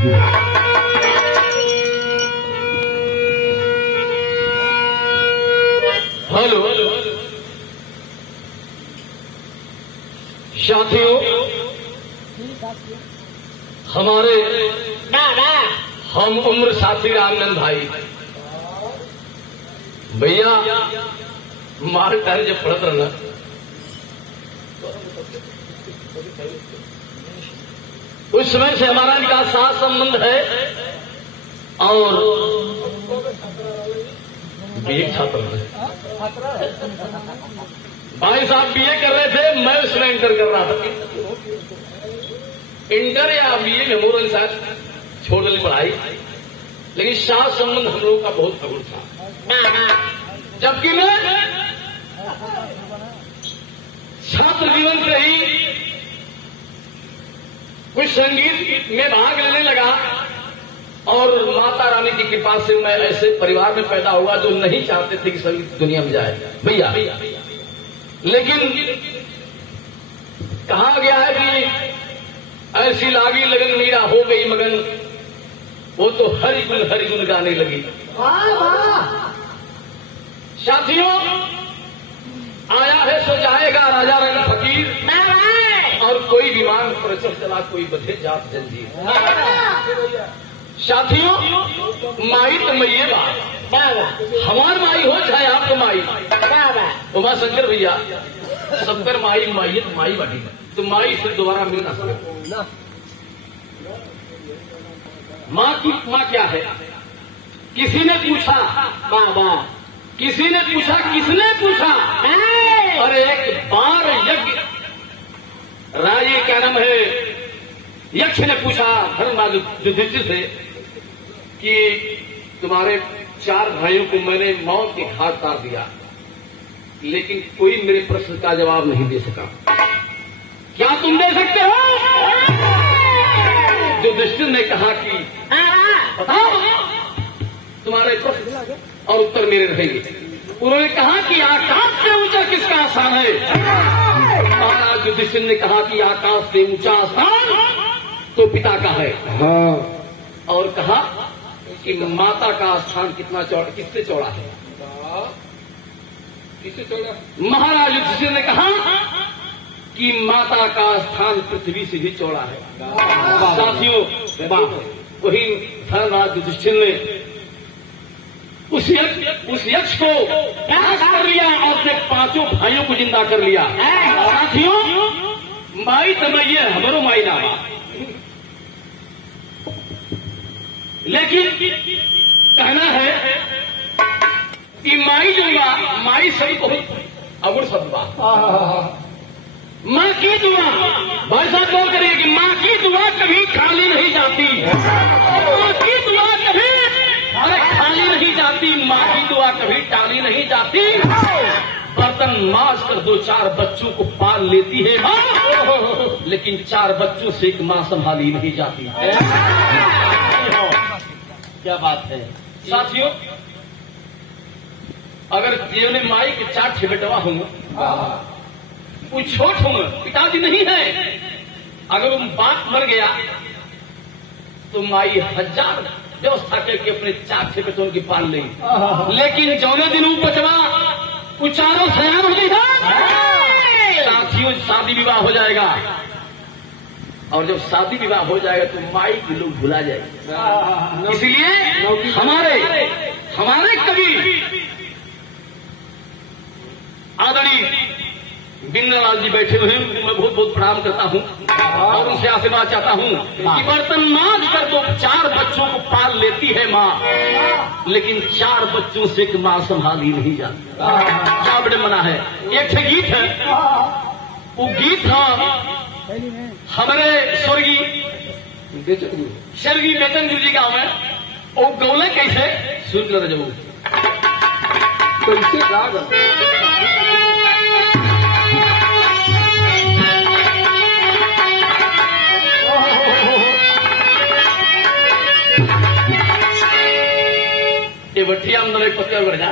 हेलो साथियों, हमारे हम उम्र साथी रामनंद भाई भैया मार टाइम जब पड़त रहना उस समय से हमारा इनका साथ संबंध है और बीए छात्र है। भाई साहब बीए कर रहे थे, मैं उसमें इंटर कर रहा था। इंटर या बीए में मोर साथ छोड़ दी पढ़ाई, लेकिन साथ संबंध हम लोगों का बहुत प्रबल था। जबकि मैं छात्र जीवन से ही कुछ संगीत में भाग लेने लगा और माता रानी की कृपा से मैं ऐसे परिवार में पैदा हुआ जो नहीं चाहते थे कि संगीत दुनिया में जाए भैया। लेकिन कहा गया है कि ऐसी लागी लगन मीरा हो गई मगन, वो तो हरि गुण गाने लगी। साथियों, आया है सो जाएगा राजा रंग फकीर, और कोई विमान पर चला कोई बधे जात जंजीर। साथियों, माई तो मैये बात, हमार माई हो चाहे आपको माई, उमा शंकर भैया सबकर माई माइयत माई बाटी, तो माई से दोबारा मिल ना सके। माँ क्या है? किसी ने पूछा, किसी ने पूछा, किसने पूछा? और एक बार यज्ञ राजे क्या नाम है यक्ष ने पूछा धर्मराज युधिष्ठिर से कि तुम्हारे 4 भाइयों को मैंने मौत के घाट उतार दिया, लेकिन कोई मेरे प्रश्न का जवाब नहीं दे सका। क्या तुम दे सकते हो? युधिष्ठिर ने कहा कि बताओ तुम्हारे प्रश्न और उत्तर मेरे रहेंगे। उन्होंने कहा कि आकाश से ऊंचा किसका स्थान है? महाराज युधिष्ठिर ने कहा कि आकाश से ऊंचा स्थान तो पिता का है। और कहा कि माता का स्थान कितना चौड़ा, किससे चौड़ा है? किससे चौड़ा? महाराज युधिष्ठिर ने कहा कि माता का स्थान पृथ्वी से भी चौड़ा है। साथियों, वही धर्मराज युधिष्ठिर ने उस यक्ष को नाश कर लिया और अपने 5 भाइयों को जिंदा कर लिया। साथियों, माई तमैये हमारो माई नामा, लेकिन कहना है कि माई जो माई सही बहुत अगुण शब्द बा। माँ की दुआ, भाई साहब गौर करिए कि माँ की दुआ कभी खाली नहीं जाती। माँ की दुआ कभी खाली नहीं जाती, माँ की दुआ कभी टाली नहीं जाती। बर्तन माज कर 2-4 बच्चों को पाल लेती है माँ, लेकिन 4 बच्चों से एक माँ संभाली नहीं जाती। क्या बात है साथियों, अगर जीवन माई के 4 छह बेटवा होंगे, वो छोट होंगे, पिताजी नहीं है, अगर उन बाप मर गया तो माई 1000 व्यवस्था करके अपने 4-6 बेटों की पाल ली। लेकिन जौने दिन वो बचवा वो चारों सयान हो जाएगा, साथियों शादी विवाह हो जाएगा, और जब शादी विवाह हो जाएगा तो माई के लोग भुला जाएंगे। इसलिए हमारे कवि आदरणीय बिंद्रलाल जी बैठे हुए हैं, मैं बहुत बहुत प्रणाम करता हूँ और उनसे आशीर्वाद चाहता हूँ कि बर्तन माज कर तो 4 बच्चों को पाल लेती है माँ, लेकिन 4 बच्चों से एक माँ संभाली नहीं जाती। क्या बड़े मना है। एक गीत है, वो गीत था हमारे स्वर्गीय बेचन गुरु जी गाँव में, वो गौले कैसे सुन कर जब कैसे गागा ये बट्टिया अंदर एक पत्ते बढ़ जा